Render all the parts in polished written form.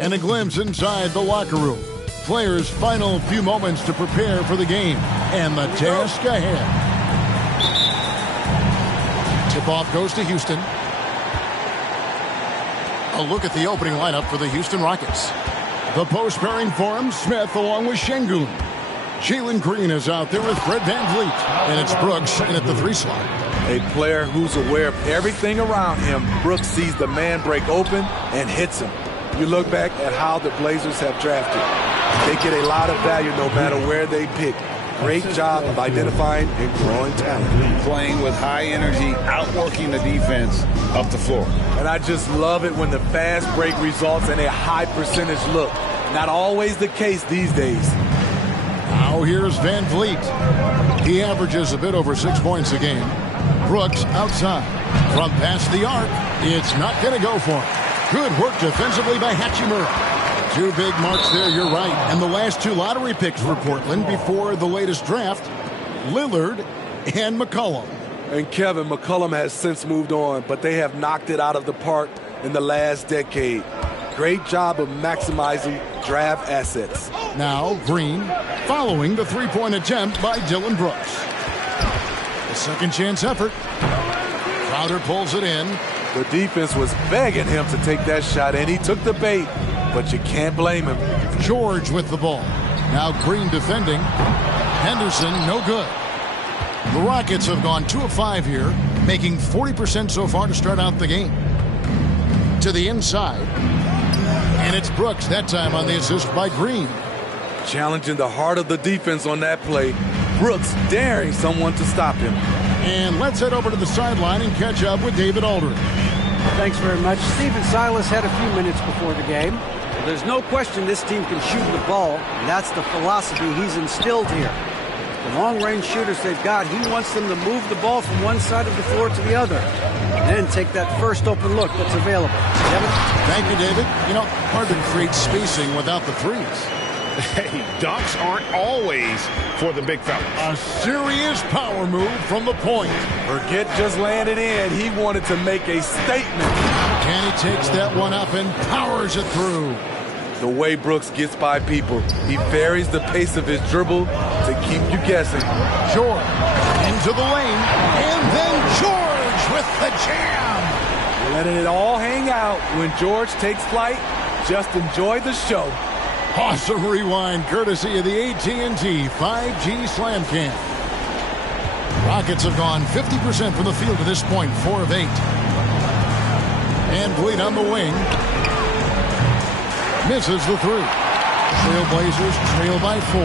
And a glimpse inside the locker room. Players' final few moments to prepare for the game and the task ahead. Tip-off goes to Houston. A look at the opening lineup for the Houston Rockets. The post pairing for him, Smith along with Şengün. Jalen Green is out there with Fred VanVleet. And it's Brooks in at the 3 slot. A player who's aware of everything around him. Brooks sees the man break open and hits him. You look back at how the Blazers have drafted. They get a lot of value no matter where they pick. Great job of identifying and growing talent. Playing with high energy, outworking the defense up the floor. And I just love it when the fast break results in a high percentage look. Not always the case these days. Now here's VanVleet. He averages a bit over 6 points a game. Brooks outside. From past the arc, it's not going to go for him. Good work defensively by Hachimura. 2 big marks there, you're right. And the last 2 lottery picks for Portland before the latest draft, Lillard and McCollum. And Kevin, McCollum has since moved on, but they have knocked it out of the park in the last decade. Great job of maximizing draft assets. Now Green following the 3-point attempt by Dillon Brooks. A second chance effort. Crowder pulls it in. The defense was begging him to take that shot, and he took the bait, but you can't blame him. George with the ball. Now Green defending. Henderson, no good. The Rockets have gone 2 of 5 here, making 40% so far to start out the game. To the inside. And it's Brooks that time on the assist by Green. Challenging the heart of the defense on that play. Brooks daring someone to stop him. And let's head over to the sideline and catch up with David Aldridge. Thanks very much. Stephen Silas had a few minutes before the game. Well, there's no question this team can shoot the ball, and that's the philosophy he's instilled here. The long-range shooters they've got, he wants them to move the ball from one side of the floor to the other, and then take that first open look that's available. Kevin? Thank you, David. You know, hard to create spacing without the threes. Hey, dunks aren't always for the big fellas. A serious power move from the point. Forget just landed in. He wanted to make a statement. Kenny takes that one up and powers it through. The way Brooks gets by people, he varies the pace of his dribble to keep you guessing. George into the lane, and then George with the jam. Letting it all hang out. When George takes flight, just enjoy the show. Awesome rewind courtesy of the AT&T 5G Slam Cam. Rockets have gone 50% from the field to this point, 4 of 8. And VanVleet on the wing. Misses the 3. Trailblazers trail by 4.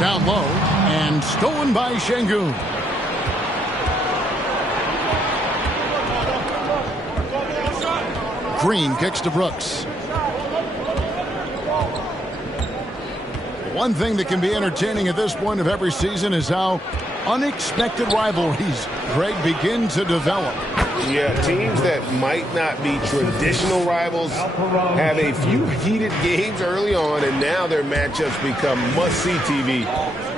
Down low and stolen by Şengün. Green kicks to Brooks. One thing that can be entertaining at this point of every season is how unexpected rivalries, Greg, begin to develop. Yeah, teams that might not be traditional rivals have a few heated games early on, and now their matchups become must-see TV.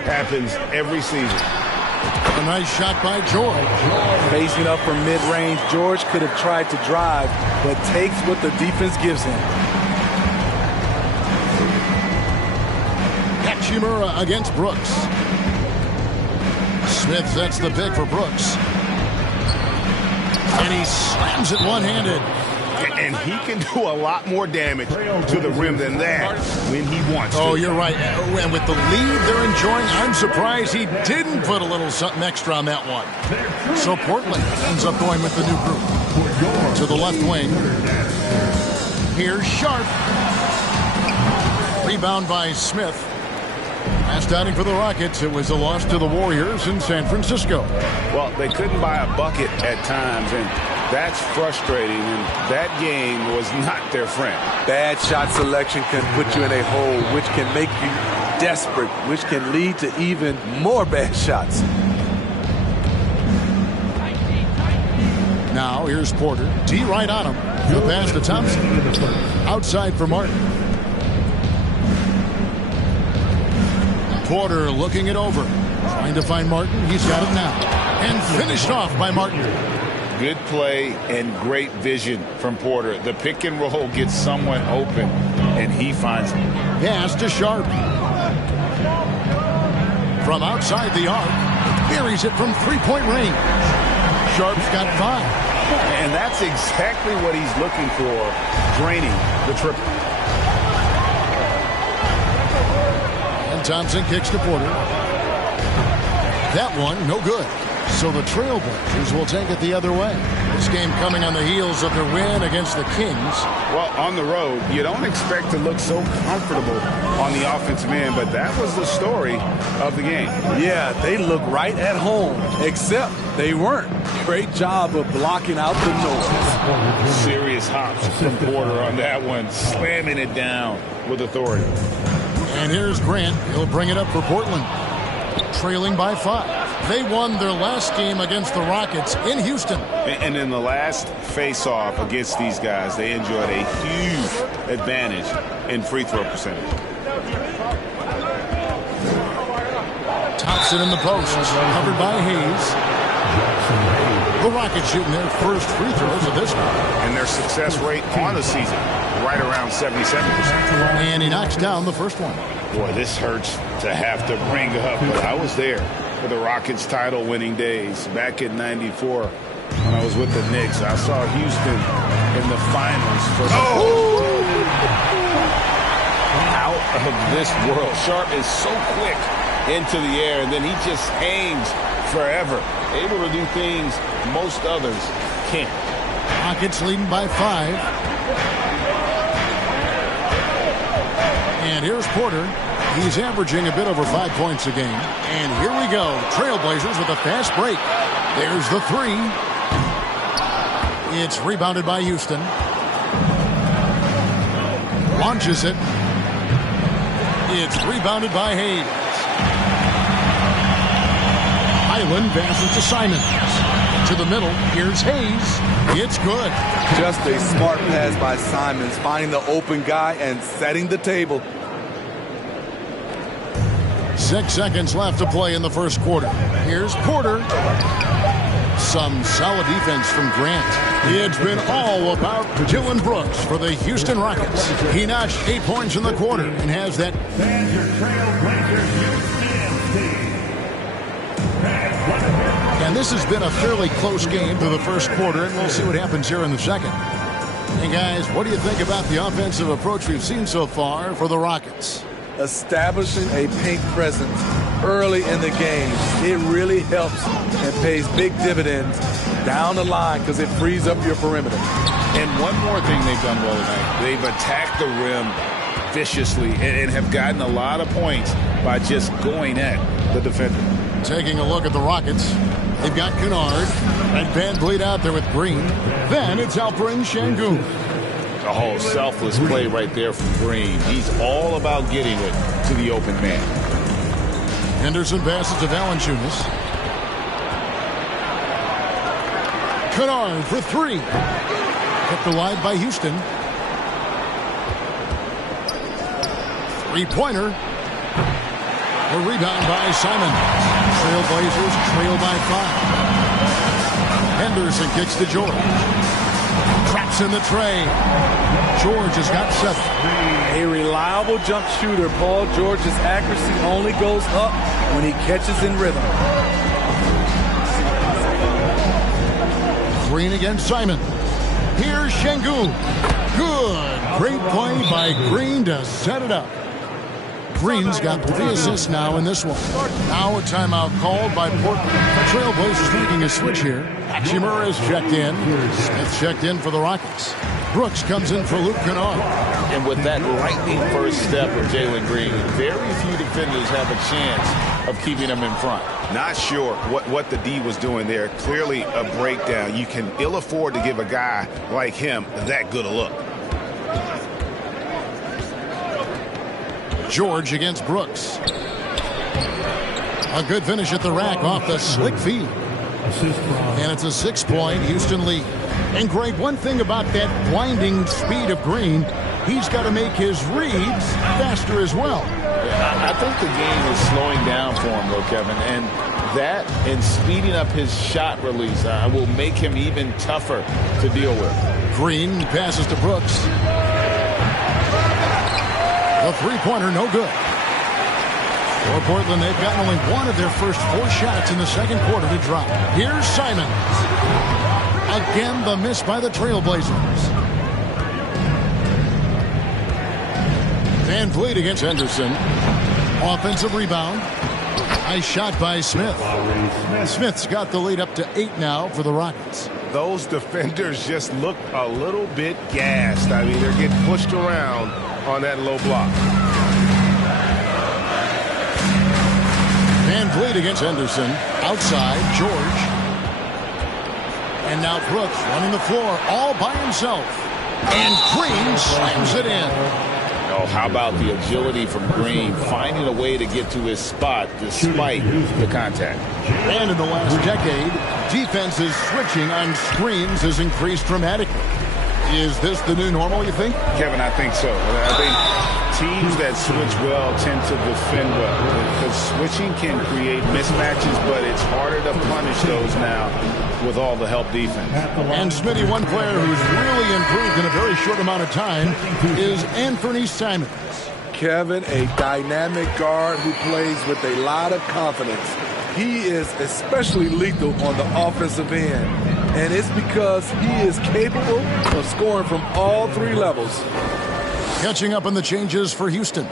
Happens every season. A nice shot by George. Facing up from mid-range, George could have tried to drive, but takes what the defense gives him. Hachimura against Brooks. Smith sets the pick for Brooks. And he slams it one-handed. And he can do a lot more damage to the rim than that when he wants to. Oh, you're right. And with the lead they're enjoying, I'm surprised he didn't put a little something extra on that one. So Portland ends up going with the new group. To the left wing. Here's Sharp. Rebound by Smith. Last outing for the Rockets, it was a loss to the Warriors in San Francisco. Well, they couldn't buy a bucket at times, and that's frustrating, and that game was not their friend. Bad shot selection can put you in a hole, which can make you desperate, which can lead to even more bad shots. Now, here's Porter. T right on him. The pass to Thompson. Outside for Martin. Porter looking it over. Trying to find Martin. He's got it now. And finished off by Martin. Good play and great vision from Porter. The pick and roll gets someone open, and he finds it. Pass to Sharp. From outside the arc, buries it from three-point range. Sharp's got 5. And that's exactly what he's looking for, draining the triple. And Thompson kicks to Porter. That one, no good. So the Trailblazers will take it the other way. This game coming on the heels of their win against the Kings. Well, on the road, you don't expect to look so comfortable on the offensive end, but that was the story of the game. Yeah, they look right at home, except they weren't. Great job of blocking out the noise. Serious hops from Porter on that one, slamming it down with authority. And here's Grant. He'll bring it up for Portland. Trailing by 5. They won their last game against the Rockets in Houston. And in the last face-off against these guys, they enjoyed a huge advantage in free throw percentage. Thompson in the post, covered by Hayes. The Rockets shooting their first free throws of this one. And their success rate on the season, right around 77%. And he knocks down the first one. Boy, this hurts to have to bring up, but I was there for the Rockets title-winning days back in '94 when I was with the Knicks. I saw Houston in the finals for out of this world. Sharp is so quick into the air, and then he just hangs forever, able to do things most others can't. Rockets leading by 5. And here's Porter. He's averaging a bit over 5 points a game. And here we go. Trailblazers with a fast break. There's the 3. It's rebounded by Houston. Launches it. It's rebounded by Hayes. Highland passes to Simons. To the middle. Here's Hayes. It's good. Just a smart pass by Simons, finding the open guy and setting the table. 6 seconds left to play in the first quarter. Here's Porter. Some solid defense from Grant. It's been all about Dillon Brooks for the Houston Rockets. He notched 8 points in the quarter and has that. And this has been a fairly close game through the first quarter, and we'll see what happens here in the second. Hey guys, what do you think about the offensive approach we've seen so far for the Rockets? Establishing a paint presence early in the game, it really helps and pays big dividends down the line because it frees up your perimeter. And one more thing they've done well tonight, they've attacked the rim viciously and have gotten a lot of points by just going at the defender. Taking a look at the Rockets, they've got Kennard and Van Vliet out there with Green. Then it's Alperen Sengun. A whole selfless play right there from Green. He's all about getting it to the open man. Henderson passes to Valanciunas. Kennard for 3. Kept alive by Houston. 3-pointer. A rebound by Simon. Trailblazers trail by 5. Henderson kicks to George. Traps in the tray. George has got 7. A reliable jump shooter. Paul George's accuracy only goes up when he catches in rhythm. Green against Simon. Here's Sengun. Good. Great play by Green to set it up. Green's got 3 assists now in this one. Now a timeout called by Portland. Trailblazers making a switch here. Hachimura is checked in. Smith checked in for the Rockets. Brooks comes in for Luke Kennard. And with that lightning first step of Jalen Green, very few defenders have a chance of keeping him in front. Not sure what the D was doing there. Clearly a breakdown. You can ill afford to give a guy like him that good a look. George against Brooks. A good finish at the rack off the slick feed. And it's a 6-point Houston lead. And Greg, one thing about that blinding speed of Green, he's got to make his reads faster as well. I think the game is slowing down for him, though, Kevin. And That and speeding up his shot release will make him even tougher to deal with. Green passes to Brooks. The three-pointer, no good. For Portland, they've gotten only one of their first 4 shots in the second quarter to drop. Here's Simons. Again, the miss by the Trailblazers. Van Vliet against Henderson. Offensive rebound. Nice shot by Smith. Smith's got the lead up to 8 now for the Rockets. Those defenders just look a little bit gassed. I mean, they're getting pushed around on that low block. Van Vliet against Henderson. Outside, George. And now Brooks running the floor all by himself. And Green slams it in. Oh, how about the agility from Green, finding a way to get to his spot despite the contact. And in the last decade, defenses switching on screens has increased dramatically. Is this the new normal, you think? Kevin, I think so. I think teams that switch well tend to defend well. Because switching can create mismatches, but it's harder to punish those now with all the help defense. And Smitty, one player who's really improved in a very short amount of time is Anthony Simons. Kevin, a dynamic guard who plays with a lot of confidence. He is especially lethal on the offensive end. And it's because he is capable of scoring from all 3 levels. Catching up on the changes for Houston.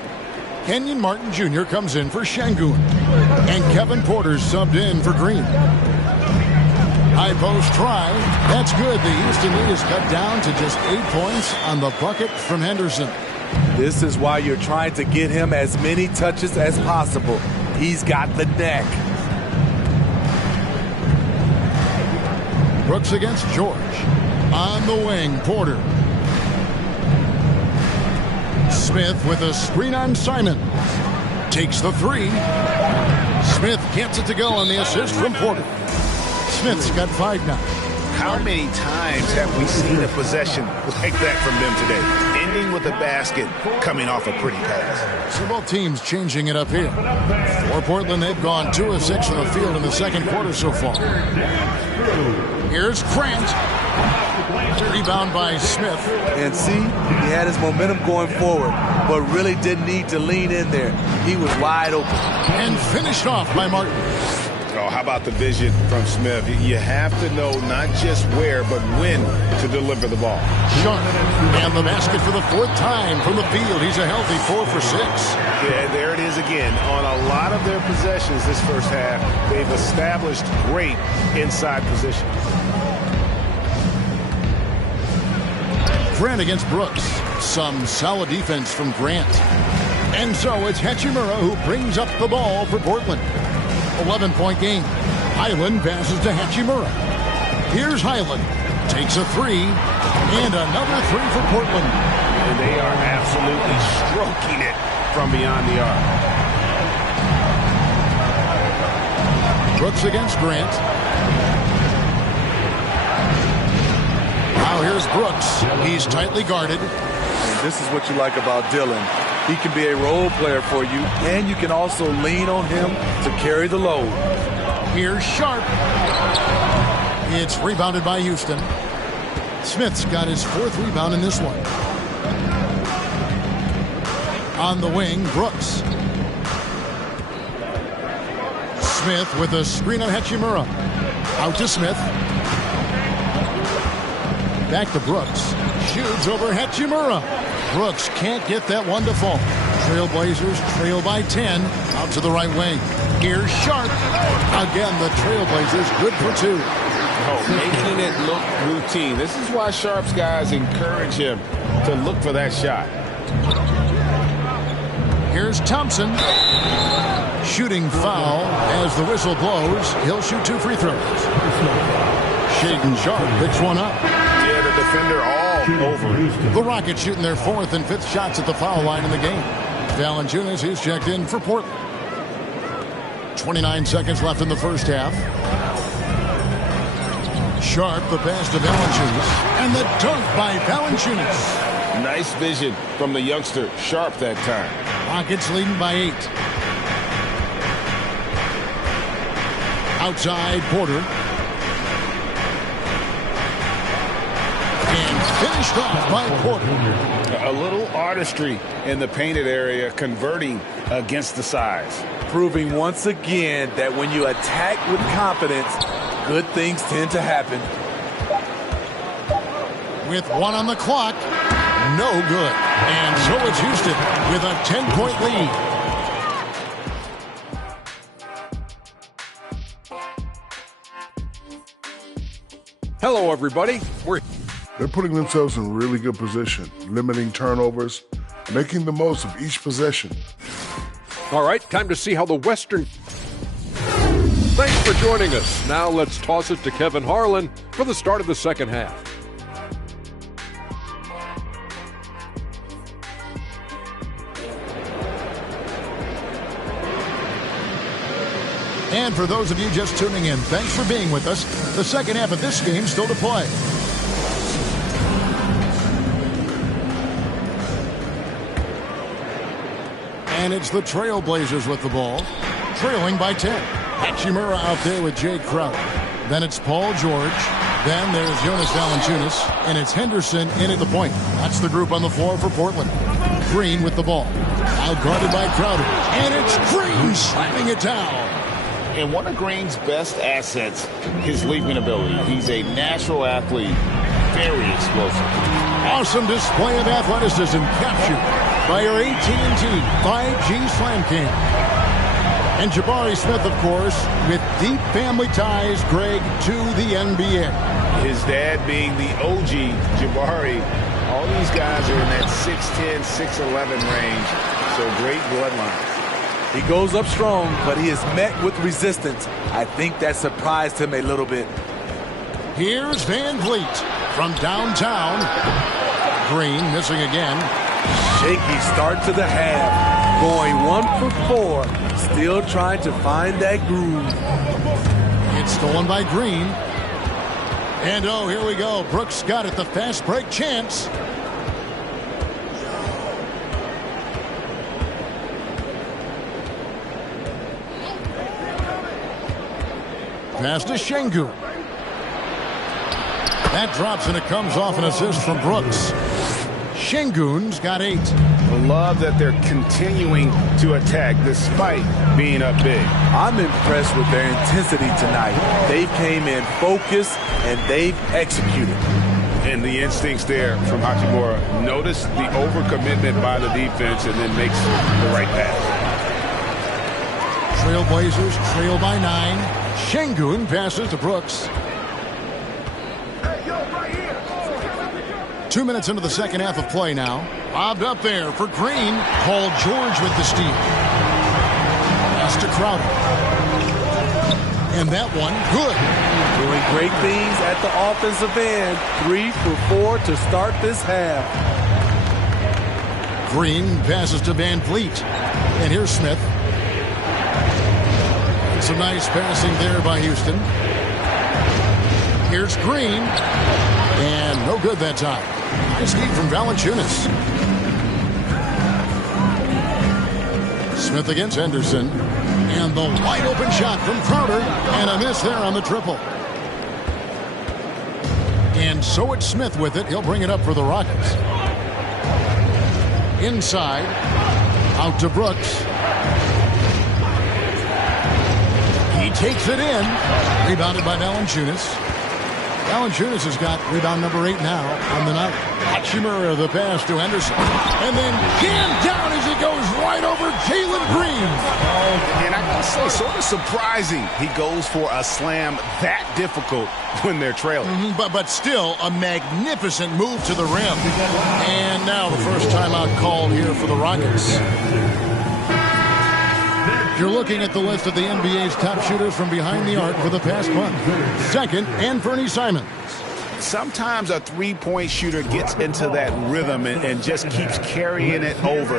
Kenyon Martin Jr. comes in for Şengün. And Kevin Porter subbed in for Green. High post try. That's good. The Houston lead is cut down to just 8 points on the bucket from Henderson. This is why you're trying to get him as many touches as possible. He's got the neck. Brooks against George. On the wing, Porter. Smith with a screen on Simons. Takes the 3. Smith gets it to go on the assist from Porter. Smith's got 5 now. How many times have we seen a possession like that from them today? Ending with a basket, coming off a pretty pass. So both teams changing it up here. For Portland, they've gone 2 of 6 from the field in the second quarter so far. Here's Grant. Rebound by Smith. And see, he had his momentum going forward, but really didn't need to lean in there. He was wide open. And finished off by Martin. Oh, how about the vision from Smith? You have to know not just where, but when to deliver the ball. Sharp. And the basket for the 4th time from the field. He's a healthy 4 for 6. Yeah, there it is again. On a lot of their possessions this first half, they've established great inside position. Grant against Brooks. Some solid defense from Grant. And so it's Hachimura who brings up the ball for Portland. 11-point game. Highland passes to Hachimura. Here's Highland. Takes a 3. And another 3 for Portland. And they are absolutely stroking it from beyond the arc. Brooks against Grant. Now here's Brooks. He's tightly guarded. And this is what you like about Dillon. He can be a role player for you, and you can also lean on him to carry the load. Here's Sharp. It's rebounded by Houston. Smith's got his 4th rebound in this one. On the wing, Brooks. Smith with a screen on Hachimura. Out to Smith. Back to Brooks. Shoots over Hachimura. Brooks can't get that one to fall. Trailblazers trail by 10. Out to the right wing. Here's Sharp. Again, the Trailblazers good for 2. Oh, making it look routine. This is why Sharp's guys encourage him to look for that shot. Here's Thompson. Shooting foul as the whistle blows. He'll shoot 2 free throws. Shaedon Sharp picks one up. Yeah, the defender all over. The Rockets shooting their 4th and 5th shots at the foul line in the game. Valanciunas, he's checked in for Portland. 29 seconds left in the first half. Sharp, the pass to Valanciunas. And the dunk by Valanciunas. Nice vision from the youngster, Sharp, that time. Rockets leading by 8. Outside, Porter. And finished off by Porter. A little artistry in the painted area, converting against the size. Proving once again that when you attack with confidence, good things tend to happen. With 1 on the clock, no good. And so it's Houston with a 10-point lead. Hello, everybody. They're putting themselves in really good position, limiting turnovers, making the most of each possession. All right, time to see how the Western... Thanks for joining us. Now let's toss it to Kevin Harlan for the start of the second half. And for those of you just tuning in, thanks for being with us. The second half of this game still to play. And it's the Trailblazers with the ball, trailing by 10. Hachimura out there with Jay Crowder. Then it's Paul George. Then there's Jonas Valanciunas. And it's Henderson in at the point. That's the group on the floor for Portland. Green with the ball. Out guarded by Crowder. And it's Green slamming it down. And one of Green's best assets, his leaping ability. He's a natural athlete, very explosive. Awesome display of athleticism captured by our AT&T 5G Slam Cam. And Jabari Smith, of course, with deep family ties, Greg, to the NBA. His dad being the OG, Jabari. All these guys are in that 6'10", 6'11 range. So great bloodline. He goes up strong, but he is met with resistance. I think that surprised him a little bit. Here's Van Vliet from downtown. Green missing again. Shaky start to the half. Going 1 for 4. Still trying to find that groove. It's stolen by Green. And oh, here we go. Brooks got it. The fast break chance. Pass to Şengün. That drops and it comes off an assist from Brooks. Şengün's got 8. Love that they're continuing to attack despite being up big. I'm impressed with their intensity tonight. They came in focused and they've executed. And the instincts there from Hachimura. Notice the overcommitment by the defense and then makes the right pass. Trailblazers trail by 9. Şengün passes to Brooks. 2 minutes into the second half of play now. Bobbed up there for Green. Paul George with the steal. Pass to Crowder. And that one, good. Doing great things at the offensive end. 3 for 4 to start this half. Green passes to Van Vliet. And here's Smith. Some nice passing there by Houston. Here's Green. And no good that time. Nice deep from Valanciunas. Smith against Henderson. And the wide open shot from Crowder. And a miss there on the triple. And so it's Smith with it. He'll bring it up for the Rockets. Inside. Out to Brooks. He takes it in. Rebounded by Valanciunas. Valanciunas has got rebound number 8 now on the night. Hachimura the pass to Henderson. And then jammed down as he goes right over Jalen Green. And I gotta say, sort of surprising he goes for a slam that difficult when they're trailing. But still a magnificent move to the rim. And now the first timeout called here for the Rockets. You're looking at the list of the NBA's top shooters from behind the arc for the past month. Second, Anthony Simons. Sometimes a three-point shooter gets into that rhythm and just keeps carrying it over.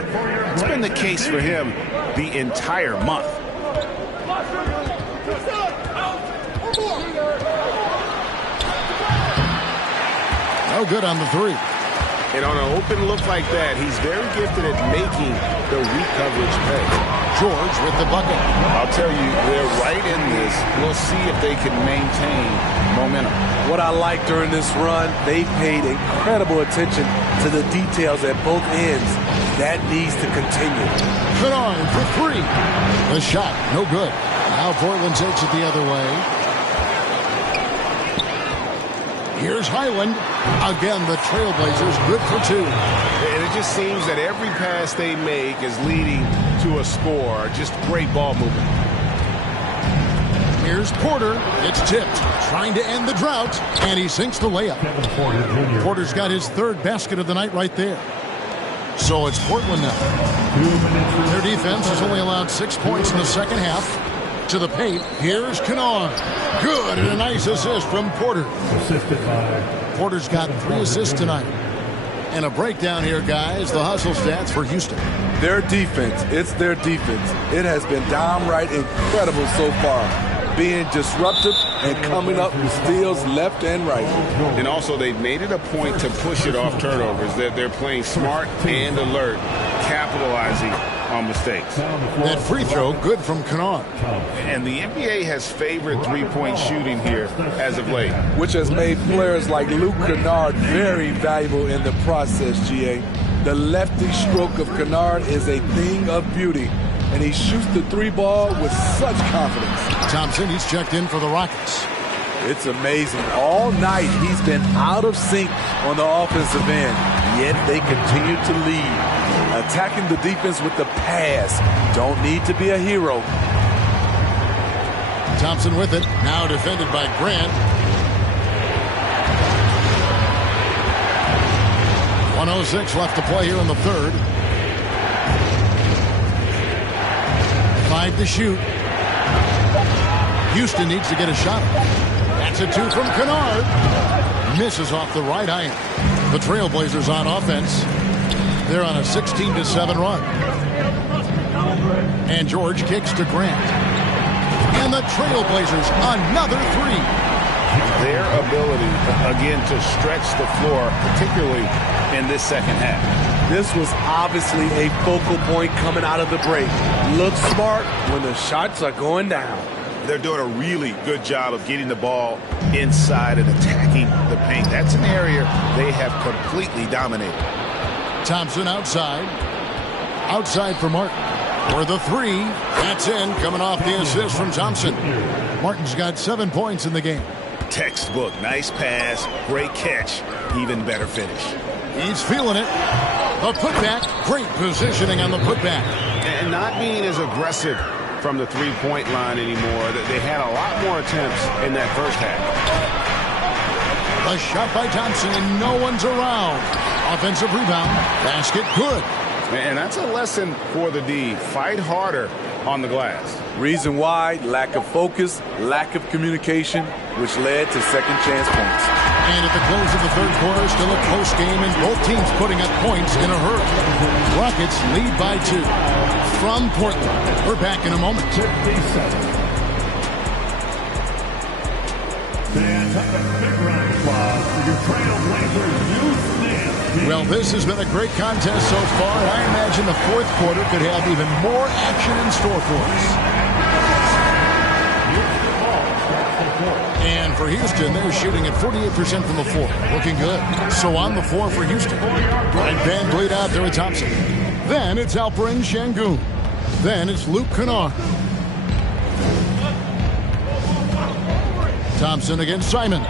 It's been the case for him the entire month. No good on the 3. And on an open look like that, he's very gifted at making the weak coverage pay. George with the bucket. I'll tell you, they're right in this. We'll see if they can maintain momentum. What I like during this run, they paid incredible attention to the details at both ends. That needs to continue. Kennard for three. The shot, no good. Now Portland takes it the other way. Here's Highland. Again, the Trailblazers good for two. And it just seems that every pass they make is leading to a score. Just great ball movement. Here's Porter. It's tipped. Trying to end the drought. And he sinks the layup. Porter's got his third basket of the night right there. So it's Portland now. Their defense has only allowed 6 points in the second half. To the paint. Here's Kennard. Good, and a nice assist from Porter. Porter's got 3 assists tonight. And a breakdown here, guys. The hustle stats for Houston. Their defense, it's their defense. It has been downright incredible so far. Being disruptive and coming up with steals left and right. And also, they've made it a point to push it off turnovers. That they're playing smart and alert, capitalizing on mistakes. That free throw, good from Kennard. And the NBA has favored three-point shooting here as of late. Which has made players like Luke Kennard very valuable in the process, GA. The lefty stroke of Kennard is a thing of beauty, and he shoots the three ball with such confidence. Thompson, he's checked in for the Rockets. It's amazing. All night he's been out of sync on the offensive end, yet they continue to lead. Attacking the defense with the pass. Don't need to be a hero. Thompson with it. Now defended by Grant. 1:06 left to play here in the third. 5 to shoot. Houston needs to get a shot. That's a 2 from Kennard. Misses off the right iron. The Trailblazers on offense. They're on a 16-7 run. And George kicks to Grant. And the Trailblazers another 3. Their ability, again, to stretch the floor, particularly in this second half. This was obviously a focal point coming out of the break. Look smart when the shots are going down. They're doing a really good job of getting the ball inside and attacking the paint. That's an area they have completely dominated. Thompson outside. Outside for Martin. For the 3. That's in. Coming off the assist from Thompson. Martin's got 7 points in the game. Textbook. Nice pass. Great catch. Even better finish. He's feeling it. A putback. Great positioning on the putback. And not being as aggressive from the three-point line anymore. They had a lot more attempts in that first half. A shot by Thompson and no one's around. Offensive rebound. Basket good. And that's a lesson for the D. Fight harder on the glass. Reason why, lack of focus, lack of communication, which led to second chance points. And at the close of the third quarter, still a close game, and both teams putting up points in a hurry. Rockets lead by 2. From Portland, we're back in a moment. Well, this has been a great contest so far, and I imagine the fourth quarter could have even more action in store for us. And for Houston, they're shooting at 48% from the floor. Looking good. So on the floor for Houston. Right, Van Vliet out there with Thompson. Then it's Alperen Sengun. Then it's Luke Kennard. Thompson against Simon.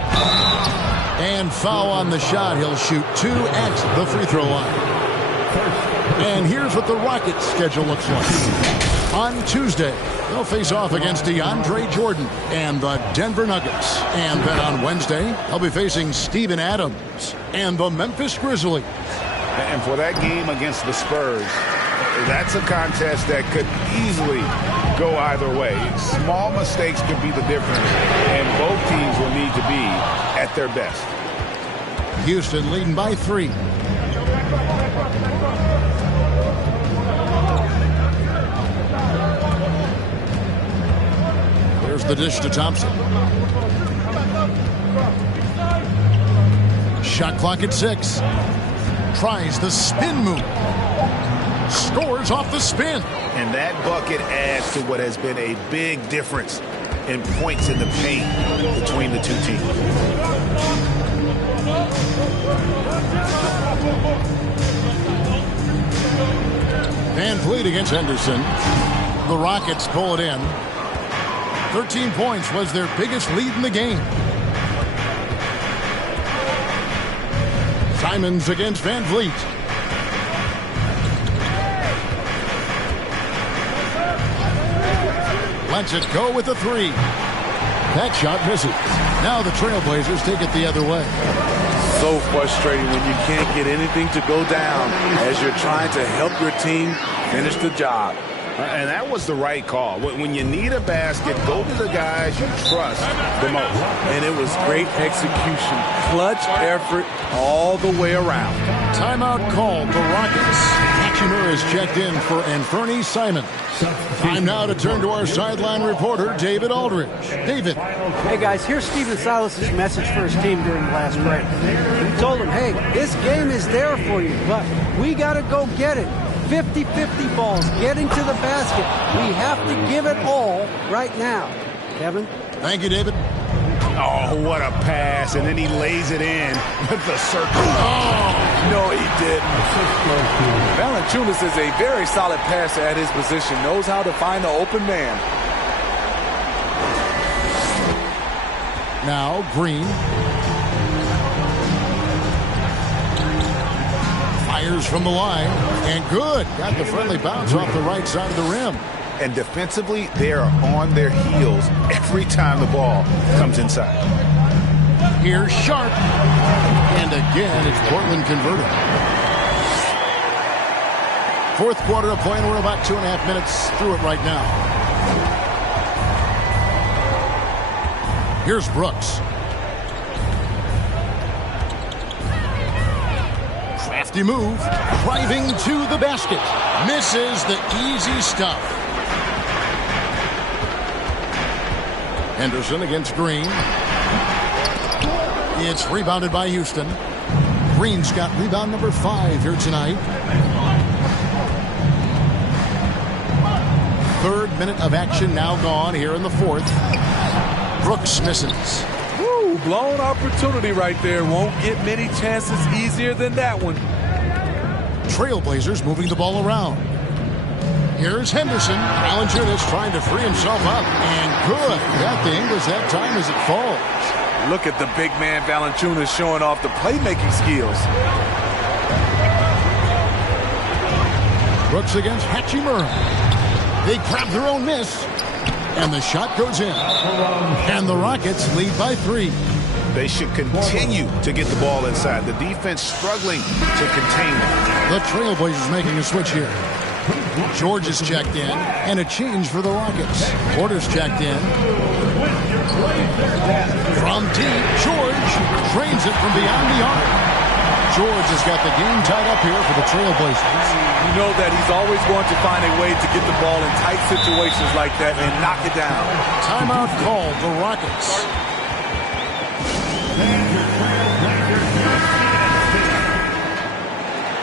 And foul on the shot. He'll shoot 2 at the free throw line. And here's what the Rockets' schedule looks like. On Tuesday, they'll face off against DeAndre Jordan and the Denver Nuggets. And then on Wednesday, they'll be facing Steven Adams and the Memphis Grizzlies. And for that game against the Spurs, that's a contest that could easily go either way. Small mistakes could be the difference, and both teams will need to be at their best. Houston leading by 3. There's the dish to Thompson. Shot clock at 6. Tries the spin move. Scores off the spin. And that bucket adds to what has been a big difference in points in the paint between the two teams. Van Vliet against Henderson. The Rockets pull it in. 13 points was their biggest lead in the game. Simons against Van Vliet. Lets it go with a three. That shot misses. Now the Trailblazers take it the other way. So frustrating when you can't get anything to go down as you're trying to help your team finish the job. And that was the right call. When you need a basket, go to the guys you trust the most. And it was great execution. Clutch effort all the way around. Timeout called. The Rockets. Hachimura is checked in for Anthony Simons. Time now to turn to our sideline reporter, David Aldridge. David. Hey, guys, here's Stephen Silas' message for his team during the last break. He told them, hey, this game is there for you, but we got to go get it. 50-50 balls, getting to the basket. We have to give it all right now. Kevin? Thank you, David. Oh, what a pass. And then he lays it in with the circle. Oh, no, he didn't. Valanciunas is a very solid passer at his position. Knows how to find the open man. Now, Green. Fires from the line. And good. Got the friendly bounce off the right side of the rim. And defensively, they are on their heels every time the ball comes inside. Here's Sharp. And again, it's Portland converted. Fourth quarter of play, and we're about 2.5 minutes through it right now. Here's Brooks. Crafty move. Driving to the basket. Misses the easy stuff. Henderson against Green. It's rebounded by Houston. Green's got rebound number 5 here tonight. Third minute of action now gone here in the fourth. Brooks misses. Woo, blown opportunity right there. Won't get many chances easier than that one. Trailblazers moving the ball around. Here's Henderson. Valanciunas trying to free himself up. And good. Got the English that time as it falls. Look at the big man Valanciunas showing off the playmaking skills. Brooks against Hachimura. They grab their own miss. And the shot goes in. And the Rockets lead by 3. They should continue to get the ball inside. The defense struggling to contain them. The Trailblazers making a switch here. George is checked in, and a change for the Rockets. Porter's checked in. From deep, George drains it from beyond the arc. George has got the game tied up here for the Trailblazers. You know that he's always going to find a way to get the ball in tight situations like that and knock it down. Timeout called, the Rockets.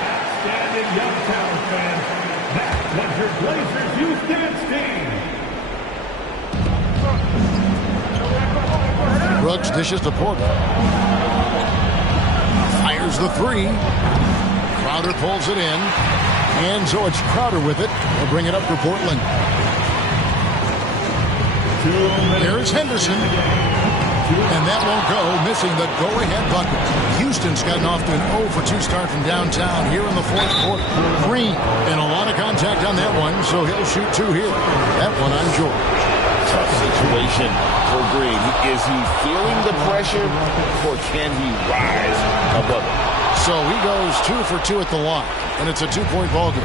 Outstanding Youngstown fans. That was your Blazers Youth Dance Team. Brooks dishes to Porter. Fires the 3. Crowder pulls it in. And so it's Crowder with it. They'll bring it up for Portland. Here's Henderson. And that won't go, missing the go-ahead bucket. Houston's gotten off to an 0-for-2 start from downtown here in the fourth quarter. Green, and a lot of contact on that one, so he'll shoot 2 here. That one on George. Tough situation for Green. Is he feeling the pressure, or can he rise above it? So he goes 2 for 2 at the line, and it's a 2-point ball game.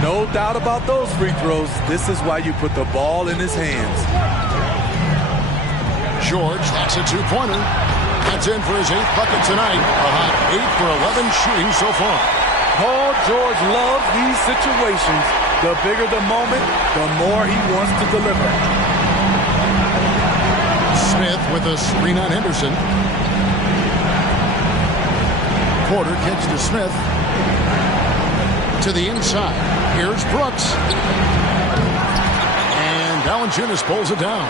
No doubt about those free throws. This is why you put the ball in his hands. George, that's a 2-pointer. That's in for his 8th bucket tonight. A hot 8 for 11 shooting so far. Paul George loves these situations. The bigger the moment, the more he wants to deliver. Smith with a screen on Henderson. Porter kicks to Smith. To the inside. Here's Brooks. And Valanciunas pulls it down.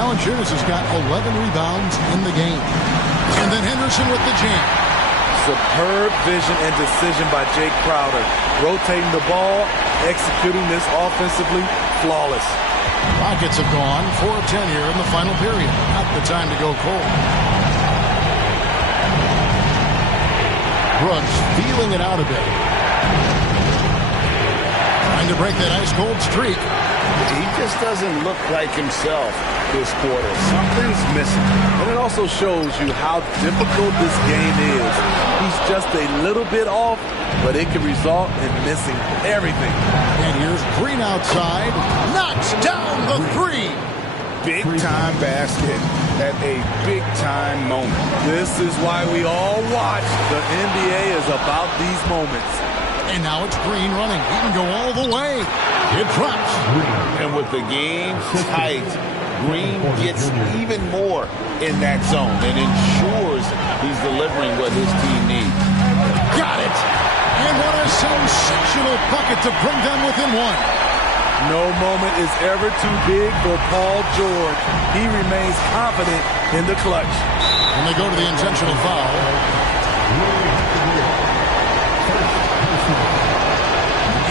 Valanciunas has got 11 rebounds in the game. And then Henderson with the jam. Superb vision and decision by Jake Crowder. Rotating the ball, executing this offensively, flawless. Rockets have gone 4 of 10 here in the final period. Not the time to go cold. Brooks feeling it out a bit. Trying to break that ice-cold streak. He just doesn't look like himself this quarter. Something's missing. And it also shows you how difficult this game is. He's just a little bit off, but it can result in missing everything. And here's Green outside. Knocks down the three. Big-time basket at a big-time moment. This is why we all watch. The NBA is about these moments. And now it's Green running. He can go all the way. It drops. And with the game tight, Green gets even more in that zone and ensures he's delivering what his team needs. Got it. And what a sensational bucket to bring them within one. No moment is ever too big for Paul George. He remains confident in the clutch. And they go to the intentional foul.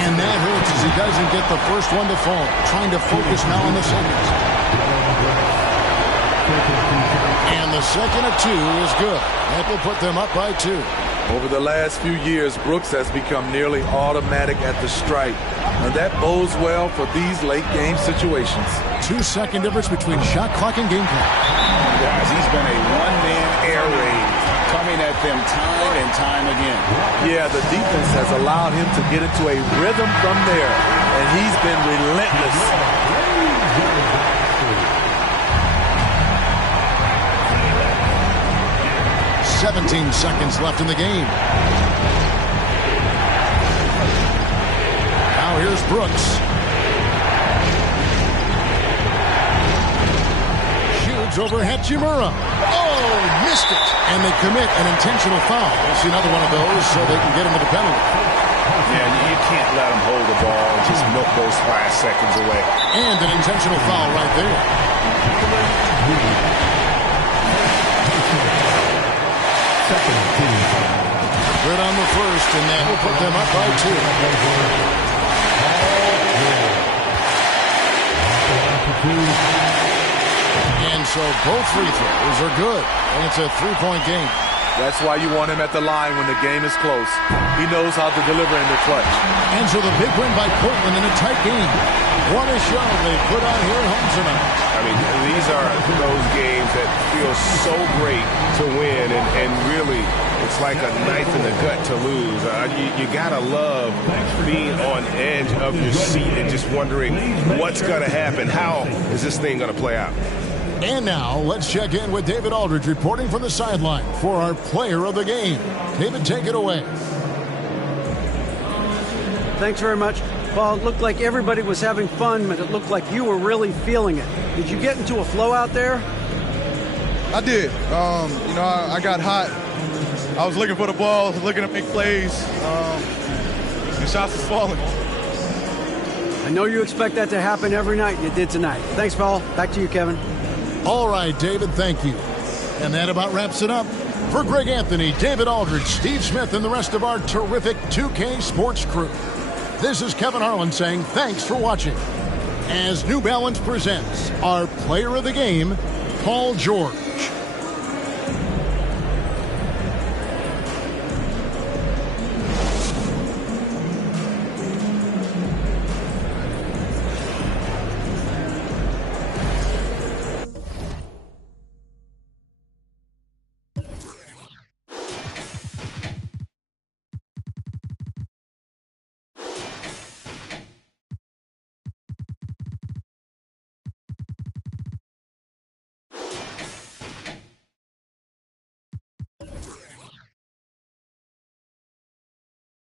And that hurts as he doesn't get the first one to fall. Trying to focus now on the second. And the second of two is good. That will put them up by 2. Over the last few years, Brooks has become nearly automatic at the stripe. And that bodes well for these late game situations. 2-second difference between shot clock and game clock. Guys, he's been a one-man air raid, coming at them time and time again. Yeah, the defense has allowed him to get into a rhythm from there, and he's been relentless. 17 seconds left in the game. Now here's Brooks. Shoots over Hachimura. Oh, missed it. And they commit an intentional foul. We'll see another one of those so they can get into the penalty. Yeah, you can't let them hold the ball and just milk those last seconds away. And an intentional foul right there. Good on the first, and that will put them up by 2. And so both free throws are good, and it's a 3-point game. That's why you want him at the line when the game is close. He knows how to deliver in the clutch. And so the big win by Portland in a tight game. What a show they put on here at home tonight. I mean, these are those games that feel so great to win, and really, it's like a knife in the gut to lose. You gotta love being on edge of your seat and just wondering what's gonna happen. How is this thing gonna play out? And now, let's check in with David Aldridge reporting from the sideline for our player of the game. David, take it away. Thanks very much. Paul, it looked like everybody was having fun, but it looked like you were really feeling it. Did you get into a flow out there? I did. I got hot. I was looking for the ball, looking to make plays. The shots was falling. I know you expect that to happen every night. You did tonight. Thanks, Paul. Back to you, Kevin. All right, David, thank you. And that about wraps it up. For Greg Anthony, David Aldridge, Steve Smith, and the rest of our terrific 2K Sports crew, this is Kevin Harlan saying thanks for watching. As New Balance presents our player of the game, Paul George.